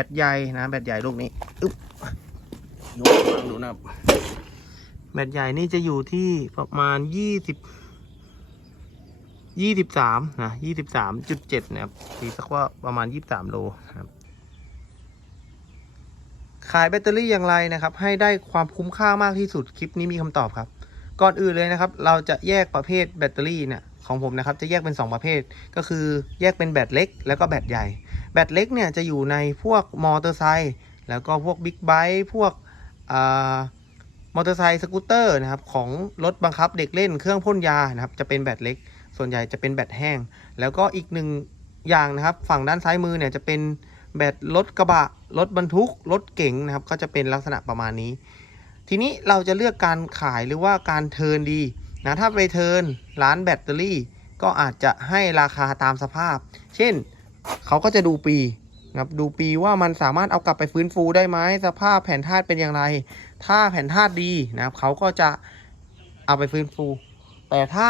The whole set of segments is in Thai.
บตใหญ่นะแบตใหญ่ลูกนี้อึ๊บยกวางดูนะแบตใหญ่นี่จะอยู่ที่ประมาณยี่สิบยี่สิบสามนะยี่สิบสามจุดเจ็ดนะครับตีสักว่าประมาณยี่สิบสามโลครับ ขายแบตเตอรี่อย่างไรนะครับ ให้ได้ความคุ้มค่ามากที่สุดคลิปนี้มีคำตอบครับ ก่อนอื่นเลยนะครับ เราจะแยกประเภทแบตเตอรี่เนี่ย ของผมนะครับจะแยกเป็น 2 ประเภท ก็คือแยกเป็นแบตเล็ก แล้วก็แบตใหญ่ แบตเล็กเนี่ยจะอยู่ในพวกมอเตอร์ไซค์แล้วก็พวกบิ๊กไบค์พวกมอเตอร์ไซค์สกูตเตอร์นะครับของรถบังคับเด็กเล่นเครื่องพ่นยานะครับจะเป็นแบตเล็ก ส่วนใหญ่จะเป็นแบตแห้ง แล้วก็อีกหนึ่งอย่างนะครับ ฝั่งด้านซ้ายมือเนี่ยจะเป็นแบตรถกระบะรถบรรทุกรถเก๋งนะครับ ก็จะเป็นลักษณะประมาณนี้ ทีนี้เราจะเลือกการขายหรือว่าการเทิร์นดี นะถ้าไปเทิร์นร้านแบตเตอรี่ ก็อาจจะให้ราคาตามสภาพ เช่นเขาก็จะดูปีนะครับดูปีว่ามันสามารถเอากลับไปฟื้นฟูได้ไหมสภาพแผ่นธาตุเป็นอย่างไร ถ้าแผ่นธาตุดีนะครับเขาก็จะเอาไปฟื้นฟู แต่ถ้า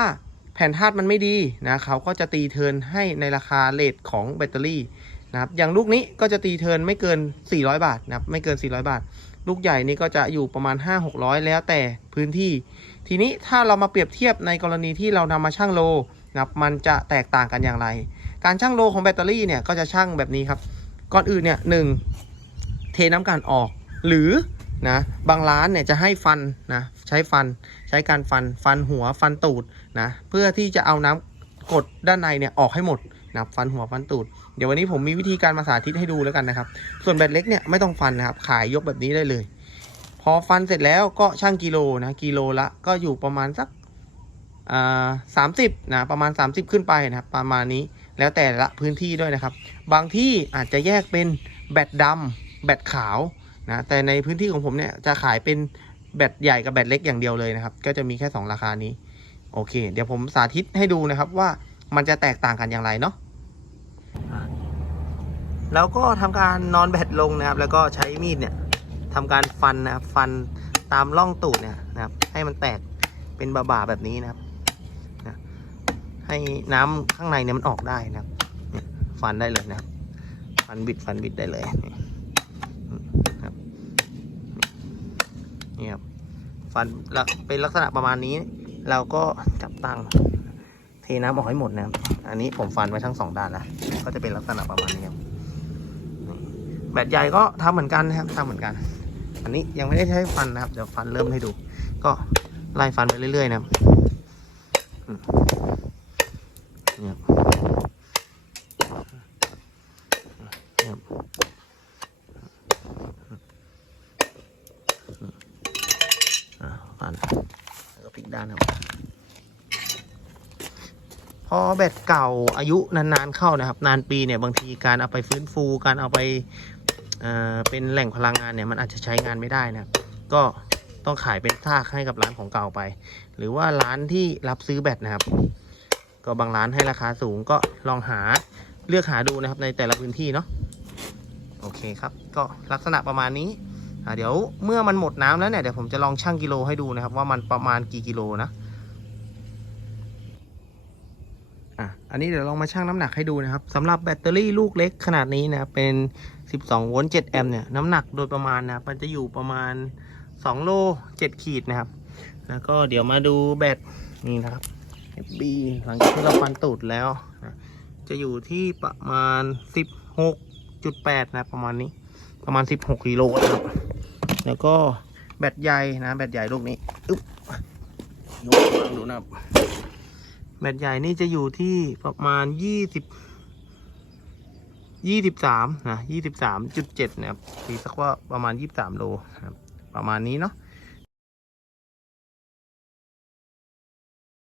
แผ่นธาตุมันไม่ดีนะเขาก็จะตีเทิร์นให้ในราคาเลทของแบตเตอรี่นะครับอย่างลูกนี้ก็จะตีเทิร์นไม่เกิน 400 บาทนะครับไม่เกิน 400 บาท ลูกใหญ่นี่ก็จะอยู่ประมาณ 5 600 แล้วแต่พื้นที่ ทีนี้ถ้าเรามาเปรียบเทียบในกรณีที่เรานำมาชั่งโลนะครับมันจะแตกต่างกันอย่างไร การชั่งโลของแบตเตอรี่เนี่ยก็จะชั่งแบบนี้ครับ ก่อนอื่นเนี่ยหนึ่งเทน้ำกันออก หรือนะบางร้านเนี่ยจะให้ฟันนะใช้ฟันใช้การฟันฟันหัวฟันตูดนะเพื่อที่จะเอาน้ำกดด้านในเนี่ยออกให้หมด นะฟันหัวฟันตูด เดี๋ยววันนี้ผมมีวิธีการมาสาธิตให้ดูแล้วกันนะครับ ส่วนแบตเล็กเนี่ยไม่ต้องฟันนะครับ ขายยกแบบนี้ได้เลย พอฟันเสร็จแล้วก็ช่างกิโลนะกิโลละก็อยู่ประมาณสักอ่าสามสิบนะประมาณ 30 ขึ้นไปนะครับ ประมาณนี้แล้วแต่ละพื้นที่ด้วยนะครับ บางที่อาจจะแยกเป็นแบตดำแบตขาวนะแต่ในพื้นที่ของผมเนี่ยจะขายเป็นแบตใหญ่กับแบตเล็กอย่างเดียวเลยนะครับ ก็จะมีแค่ 2 ราคานี้ โอเค เดี๋ยวผมสาธิตให้ดูนะครับว่ามันจะแตกต่างกันอย่างไรเนาะ แล้วก็ทำการนอนแบตลงนะครับ แล้วก็ใช้มีดเนี่ยทำการฟันนะครับ ฟันตามร่องตูดเนี่ยนะครับ ให้มันแตกเป็นบาๆแบบนี้นะครับนะให้น้ำข้างในเนี่ยมันออกได้นะครับฟันได้เลยนะครับ ฟันบิดฟันบิดได้เลยนี่ครับนี่ครับฟันละเป็นลักษณะประมาณนี้ เราก็จับตั้งเทน้ำออกให้หมดนะครับ อันนี้ผมฟันไว้ทั้งสองด้านแล้วก็จะเป็นลักษณะประมาณนี้ครับ แบตใหญ่ก็ทำเหมือนกันนะครับทำเหมือนกัน อันนี้ยังไม่ได้ใช้ฟันนะครับเดี๋ยวฟันเริ่มให้ดู ก็ไล่ฟันไปเรื่อยๆนะครับอืมนี่ครับครับอ่าฟันแล้วก็พลิกด้านครับพอแบตเก่าอายุนานๆเข้านะครับ นานปีเนี่ยบางทีการเอาไปฟื้นฟูการเอาไป เป็นแหล่งพลังงานเนี่ยมันอาจจะใช้งานไม่ได้นะก็ต้องขายเป็นซากให้กับร้านของเก่าไป หรือว่าร้านที่รับซื้อแบตนะครับ ก็บางร้านให้ราคาสูงก็ลองหาเลือกหาดูนะครับในแต่ละพื้นที่เนาะโอเคครับ ก็ลักษณะประมาณนี้เดี๋ยวเมื่อมันหมดน้ำแล้วเนี่ยเดี๋ยวผมจะลองชั่งกิโลให้ดูนะครับ ว่ามันประมาณกี่กิโลนะอะอันนี้เดี๋ยวลองมาชั่งน้ำหนักให้ดูนะครับสำหรับแบตเตอรี่ลูกเล็กขนาดนี้นะเป็น 12 โวลต์7แอมป์เนี่ย น้ำหนักโดยประมาณนะครับมันจะอยู่ประมาณ 2 โล 7 ขีดนะครับ แล้วก็เดี๋ยวมาดูแบตนี่นะครับ FB หลังจากที่เราฟันตูดแล้วนะจะอยู่ที่ประมาณ 16จุดแปดนะประมาณนี้ ประมาณสิบหกกิโลนะครับ แล้วก็แบตใหญ่นะ แบตใหญ่ลูกนี้อึ๊บยกวางดูนะครับแบตใหญ่นี่จะอยู่ที่ประมาณยี่สิบ ยี่สิบสามนะยี่สิบสามจุดเจ็ดนะครับตีสักว่าประมาณยี่สิบสามโลนะครับประมาณนี้เนาะ